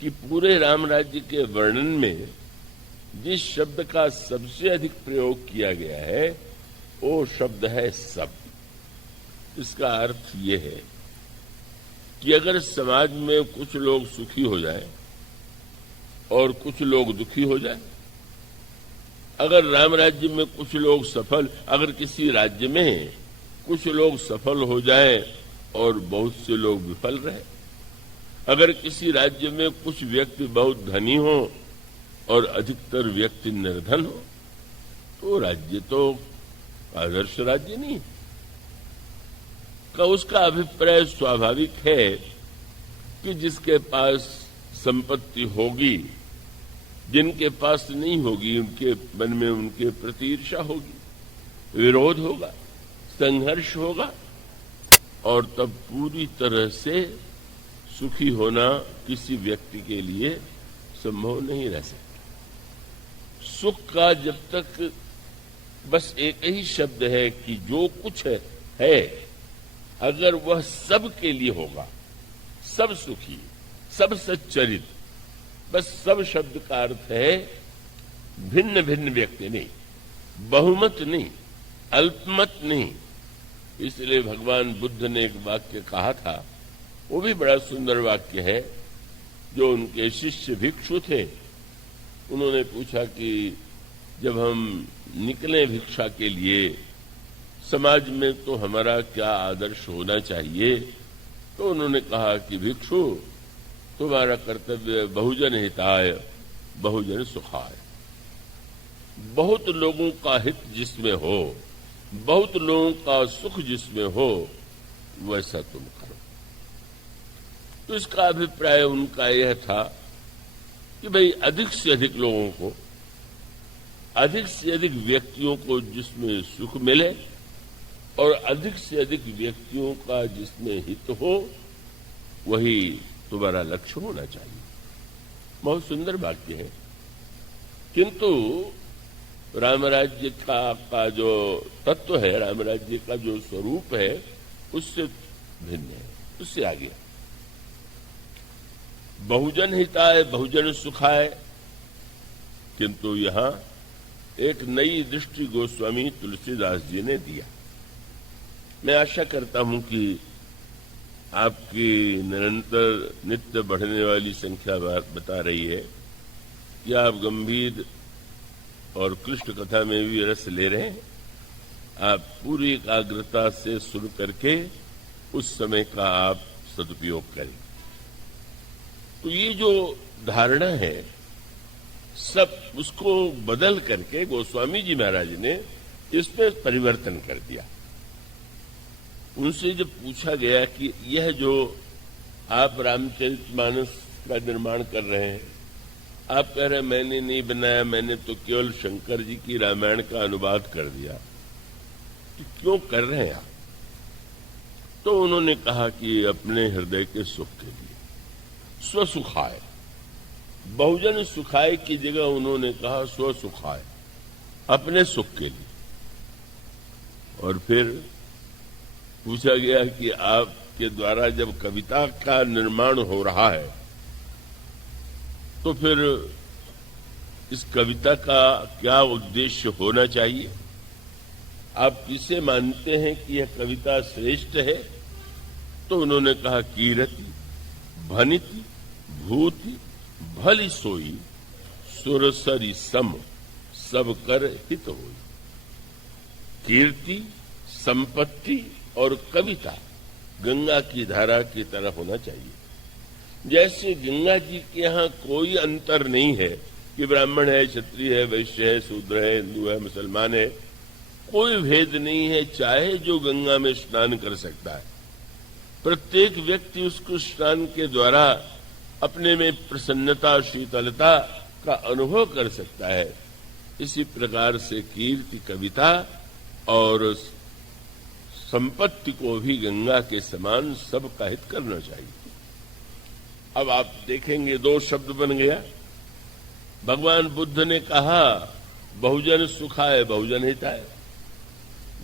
कि पूरे राम राज्य के वर्णन में जिस शब्द का सबसे अधिक प्रयोग किया गया है वो शब्द है सब। इसका अर्थ ये है कि अगर समाज में कुछ लोग सुखी हो जाए और कुछ लोग दुखी हो जाए, अगर राम राज्य में कुछ लोग सफल, अगर किसी राज्य में कुछ लोग सफल हो जाए और बहुत से लोग विफल रहे, अगर किसी राज्य में कुछ व्यक्ति बहुत धनी हो और अधिकतर व्यक्ति निर्धन हो, तो राज्य तो आदर्श राज्य नहीं का। उसका अभिप्राय स्वाभाविक है कि जिसके पास संपत्ति होगी, जिनके पास नहीं होगी, उनके मन में उनके प्रति ईर्ष्या होगी, विरोध होगा, संघर्ष होगा, और तब पूरी तरह से सुखी होना किसी व्यक्ति के लिए संभव नहीं रह सकता। सुख का जब तक बस एक ही शब्द है कि जो कुछ है अगर वह सब के लिए होगा, सब सुखी, सब सच्चरित, बस सब शब्द का अर्थ है भिन्न भिन्न व्यक्ति नहीं, बहुमत नहीं, अल्पमत नहीं। इसलिए भगवान बुद्ध ने एक वाक्य कहा था, वो भी बड़ा सुंदर वाक्य है। जो उनके शिष्य भिक्षु थे, उन्होंने पूछा कि जब हम निकले भिक्षा के लिए, समाज में तो हमारा क्या आदर्श होना चाहिए? तो उन्होंने कहा कि भिक्षु, तुम्हारा कर्तव्य बहुजन हिताय बहुजन सुखाय। बहुत लोगों का हित जिसमें हो, बहुत लोगों का सुख जिसमें हो, वैसा तुम करो। तो इसका अभिप्राय उनका यह था कि भाई अधिक से अधिक लोगों को, अधिक से अधिक व्यक्तियों को जिसमें सुख मिले और अधिक से अधिक व्यक्तियों का जिसमें हित हो, वही तुम्हारा लक्ष्य होना चाहिए। बहुत सुंदर वाक्य है, किंतु राम राज्य का जो तत्व है, राम राज्य का जो स्वरूप है, उससे भिन्न है, उससे आगे। बहुजन हिताय बहुजन सुखाय, किंतु यहां एक नई दृष्टि गोस्वामी तुलसीदास जी ने दिया। मैं आशा करता हूं कि आपकी निरंतर नित्य बढ़ने वाली संख्या बता रही है कि आप गंभीर और कृष्ण कथा में भी रस ले रहे हैं। आप पूरी एकाग्रता से सुन करके उस समय का आप सदुपयोग करें। तो ये जो धारणा है, सब उसको बदल करके गोस्वामी जी महाराज ने इसमें परिवर्तन कर दिया। उनसे जब पूछा गया कि यह जो आप रामचरितमानस का निर्माण कर रहे हैं, आप कह रहे हैं मैंने नहीं बनाया, मैंने तो केवल शंकर जी की रामायण का अनुवाद कर दिया, तो क्यों कर रहे हैं आप? तो उन्होंने कहा कि अपने हृदय के सुख के लिए, स्वसुखाय। बहुजन सुखाय की जगह उन्होंने कहा स्वसुखाय, अपने सुख के लिए। और फिर पूछा गया कि आपके द्वारा जब कविता का निर्माण हो रहा है, तो फिर इस कविता का क्या उद्देश्य होना चाहिए? आप किसे मानते हैं कि यह कविता श्रेष्ठ है? तो उन्होंने कहा कीरति भनिति भूति भली सोई सुरसरी सम सब कर हित होई। कीर्ति, संपत्ति और कविता गंगा की धारा की तरह होना चाहिए। जैसे गंगा जी के यहाँ कोई अंतर नहीं है कि ब्राह्मण है, क्षत्रिय है, वैश्य है, शूद्र है, हिंदू है, मुसलमान है, कोई भेद नहीं है। चाहे जो गंगा में स्नान कर सकता है, प्रत्येक व्यक्ति उसको स्नान के द्वारा अपने में प्रसन्नता, शीतलता का अनुभव कर सकता है। इसी प्रकार से कीर्ति, कविता और संपत्ति को भी गंगा के समान सबका हित करना चाहिए। अब आप देखेंगे दो शब्द बन गया। भगवान बुद्ध ने कहा बहुजन सुखाय बहुजन हिताय,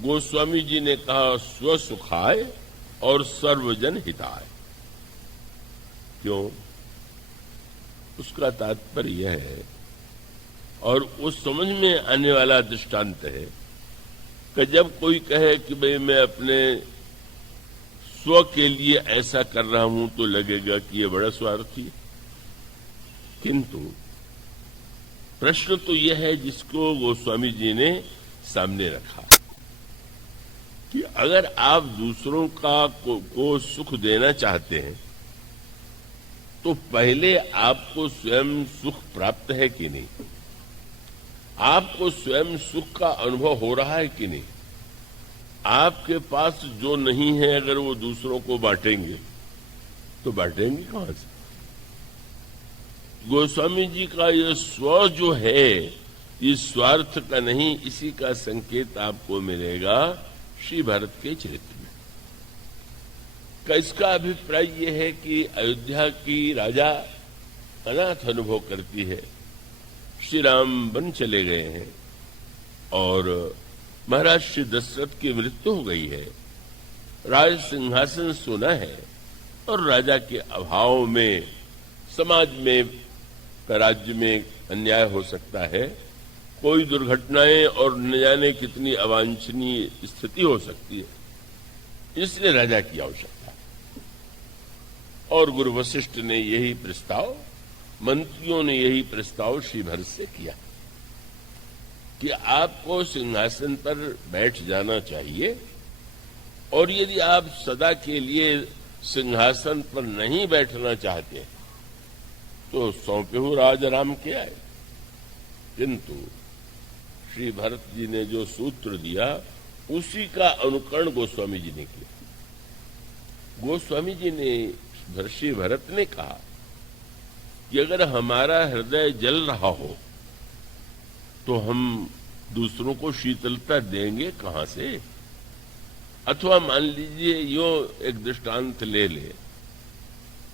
गोस्वामी जी ने कहा स्वसुखाय और सर्वजन हिताय। क्यों? उसका तात्पर्य यह है, और उस समझ में आने वाला दृष्टांत है कि जब कोई कहे कि भाई मैं अपने स्व के लिए ऐसा कर रहा हूं तो लगेगा कि यह बड़ा स्वार्थी है। किंतु प्रश्न तो यह है जिसको गोस्वामी जी ने सामने रखा कि अगर आप दूसरों को सुख देना चाहते हैं तो पहले आपको स्वयं सुख प्राप्त है कि नहीं, आपको स्वयं सुख का अनुभव हो रहा है कि नहीं। आपके पास जो नहीं है अगर वो दूसरों को बांटेंगे तो बांटेंगे कहां से। गोस्वामी जी का ये स्व जो है इस स्वार्थ का नहीं, इसी का संकेत आपको मिलेगा श्री भरत के चरित्र में। इसका अभिप्राय यह है कि अयोध्या की राजा अनाथ अनुभव करती है। श्री राम वन चले गए हैं और महाराज श्री दशरथ की मृत्यु हो गई है, राज सिंहासन सोना है और राजा के अभाव में समाज में राज्य में अन्याय हो सकता है, कोई दुर्घटनाएं और न जाने कितनी अवांछनीय स्थिति हो सकती है, इसलिए राजा की आवश्यकता है। और गुरु वशिष्ठ ने यही प्रस्ताव, मंत्रियों ने यही प्रस्ताव श्री भरत से किया कि आपको सिंहासन पर बैठ जाना चाहिए, और यदि आप सदा के लिए सिंहासन पर नहीं बैठना चाहते तो सौंपे हुए राज राम के आए। किंतु श्री भरत जी ने जो सूत्र दिया उसी का अनुकरण गोस्वामी जी ने किया। गोस्वामी जी ने, श्री भरत ने कहा कि अगर हमारा हृदय जल रहा हो तो हम दूसरों को शीतलता देंगे कहां से। अथवा मान लीजिए यो एक दृष्टांत ले ले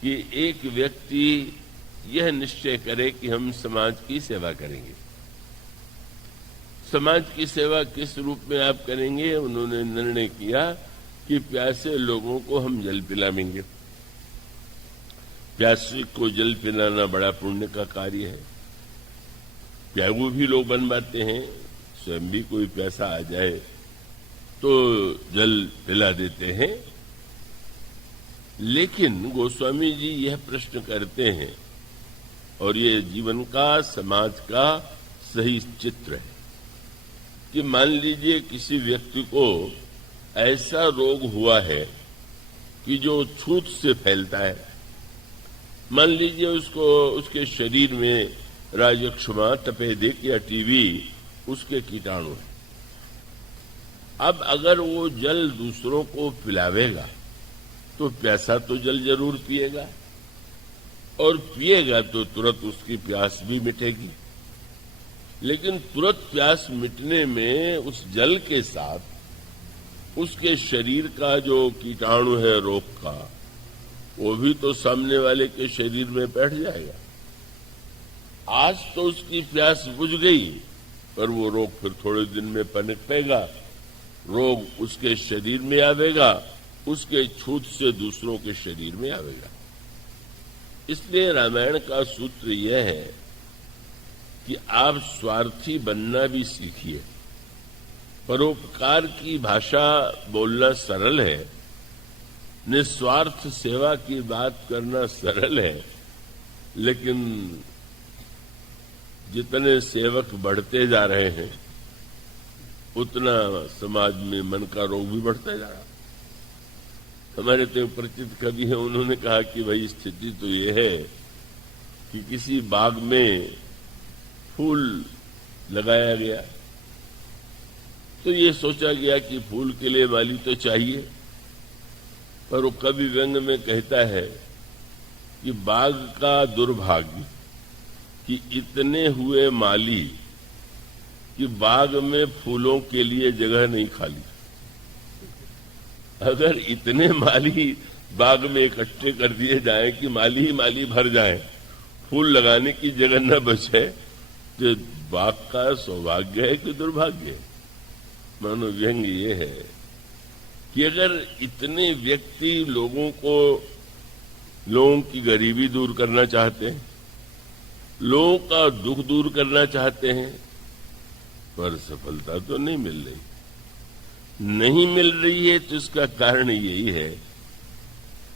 कि एक व्यक्ति यह निश्चय करे कि हम समाज की सेवा करेंगे। समाज की सेवा किस रूप में आप करेंगे? उन्होंने निर्णय किया कि प्यासे लोगों को हम जल पिलाएंगे। प्यासे को जल पिलाना बड़ा पुण्य का कार्य है। प्याऊ भी लोग बनवाते हैं, स्वयं भी कोई प्यासा आ जाए तो जल पिला देते हैं। लेकिन गोस्वामी जी यह प्रश्न करते हैं, और ये जीवन का, समाज का सही चित्र है, कि मान लीजिए किसी व्यक्ति को ऐसा रोग हुआ है कि जो छूत से फैलता है। मान लीजिए उसके शरीर में राजक्षमा, तपेदिक या टीबी उसके कीटाणु है। अब अगर वो जल दूसरों को पिलावेगा तो प्यासा तो जल जरूर पिएगा, और पिएगा तो तुरंत उसकी प्यास भी मिटेगी। लेकिन तुरंत प्यास मिटने में उस जल के साथ उसके शरीर का जो कीटाणु है रोग का, वो भी तो सामने वाले के शरीर में बैठ जाएगा। आज तो उसकी प्यास बुझ गई, पर वो रोग फिर थोड़े दिन में पनपेगा, रोग उसके शरीर में आवेगा, उसके छूत से दूसरों के शरीर में आवेगा। इसलिए रामायण का सूत्र यह है कि आप स्वार्थी बनना भी सीखिए। परोपकार की भाषा बोलना सरल है, निस्वार्थ सेवा की बात करना सरल है, लेकिन जितने सेवक बढ़ते जा रहे हैं उतना समाज में मन का रोग भी बढ़ता जा रहा है। हमारे तो परिचित कवि हैं, उन्होंने कहा कि भाई स्थिति तो ये है कि किसी बाग में फूल लगाया गया तो ये सोचा गया कि फूल के लिए माली तो चाहिए, पर वो कवि व्यंग में कहता है कि बाग का दुर्भाग्य कि इतने हुए माली कि बाग में फूलों के लिए जगह नहीं खाली। अगर इतने माली बाग में इकट्ठे कर दिए जाएं कि माली ही माली भर जाएं, फूल लगाने की जगह न बचे, तो बाग का सौभाग्य है कि दुर्भाग्य है। मानो व्यंग ये है कि अगर इतने व्यक्ति लोगों की गरीबी दूर करना चाहते हैं, लोगों का दुख दूर करना चाहते हैं, पर सफलता तो नहीं मिल रही। नहीं मिल रही है तो इसका कारण यही है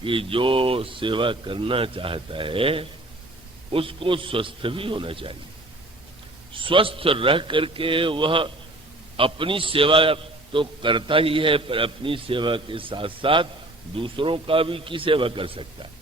कि जो सेवा करना चाहता है उसको स्वस्थ भी होना चाहिए। स्वस्थ रह करके वह अपनी सेवा तो करता ही है, पर अपनी सेवा के साथ साथ दूसरों का भी की सेवा कर सकता है।